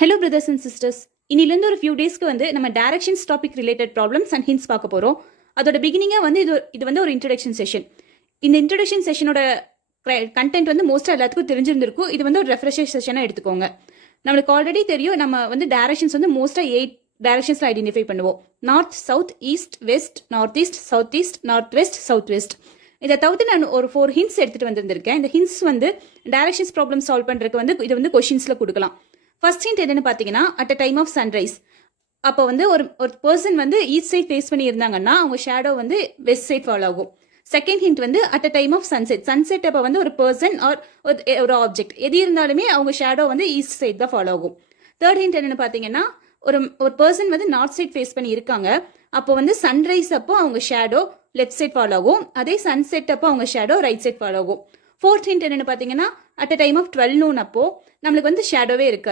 Hello brothers and sisters, இன்னிலேருந்து ஒரு few டேஸ்க்கு வந்து நம்ம directions topic related problems and hints பார்க்க போகிறோம். அதோட பிகினிங்காக வந்து இது வந்து ஒரு இன்ட்ரடக்ஷன் செஷன். இந்த இன்ட்ரடக்ஷன் செஷனோட கண்டென்ட் வந்து மோஸ்ட்டாக எல்லாத்துக்கும் தெரிஞ்சிருந்திருக்கும். இது வந்து ஒரு ரெஃப்ரெஷர் செஷனாக எடுத்துக்கோங்க. நம்மளுக்கு ஆல்ரெடி தெரியும், நம்ம வந்து டைரக்ஷன்ஸ் வந்து மோஸ்ட்டாக 8 டைரக்ஷன்ஸில் ஐடென்டிஃபை பண்ணுவோம். North, south, east, west, north east, south east, north west, south west. இதை தவிர்த்து நான் ஒரு 4 ஹிண்ட்ஸ் எடுத்துகிட்டு வந்திருந்திருக்கேன். இந்த ஹிண்ட்ஸ் வந்து டைரக்ஷன்ஸ் ப்ராப்ளம் சால்வ் பண்ணுறதுக்கு வந்து இது வந்து கொஷின்ஸில் கொடுக்கலாம். ஃபர்ஸ்ட் ஹிண்ட் என்னன்னு பார்த்தீங்கன்னா, at a time of sunrise, அப்போ வந்து ஒரு பர்சன் வந்து ஈஸ்ட் சைட் ஃபேஸ் பண்ணி இருந்தாங்கன்னா அவங்க ஷேடோ வந்து வெஸ்ட் சைட் ஃபாலோ ஆகும். செகண்ட் ஹிண்ட் வந்து at a time of sunset அப்போ வந்து ஒரு பர்சன் ஆர் ஒரு ஆப்ஜெக்ட் எது இருந்தாலுமே அவங்க ஷேடோ வந்து ஈஸ்ட் சைட் தான் ஃபாலோ ஆகும். தேர்ட் ஹிண்ட் என்னன்னு பார்த்தீங்கன்னா, ஒரு பர்சன் வந்து நார்த் சைட் ஃபேஸ் பண்ணி இருக்காங்க, அப்போ வந்து சன்ரைஸ் அப்போ அவங்க ஷேடோ லெஃப்ட் சைட் ஃபாலோ ஆகும். அதே சன்செட் அப்போ அவங்க ஷேடோ ரைட் சைட் ஃபாலோ ஆகும். ஃபோர்த் ஹிண்ட் என்னன்னு பார்த்தீங்கன்னா, at a time of 12 noon அப்போ நம்மளுக்கு வந்து ஷேடோவே இருக்காது.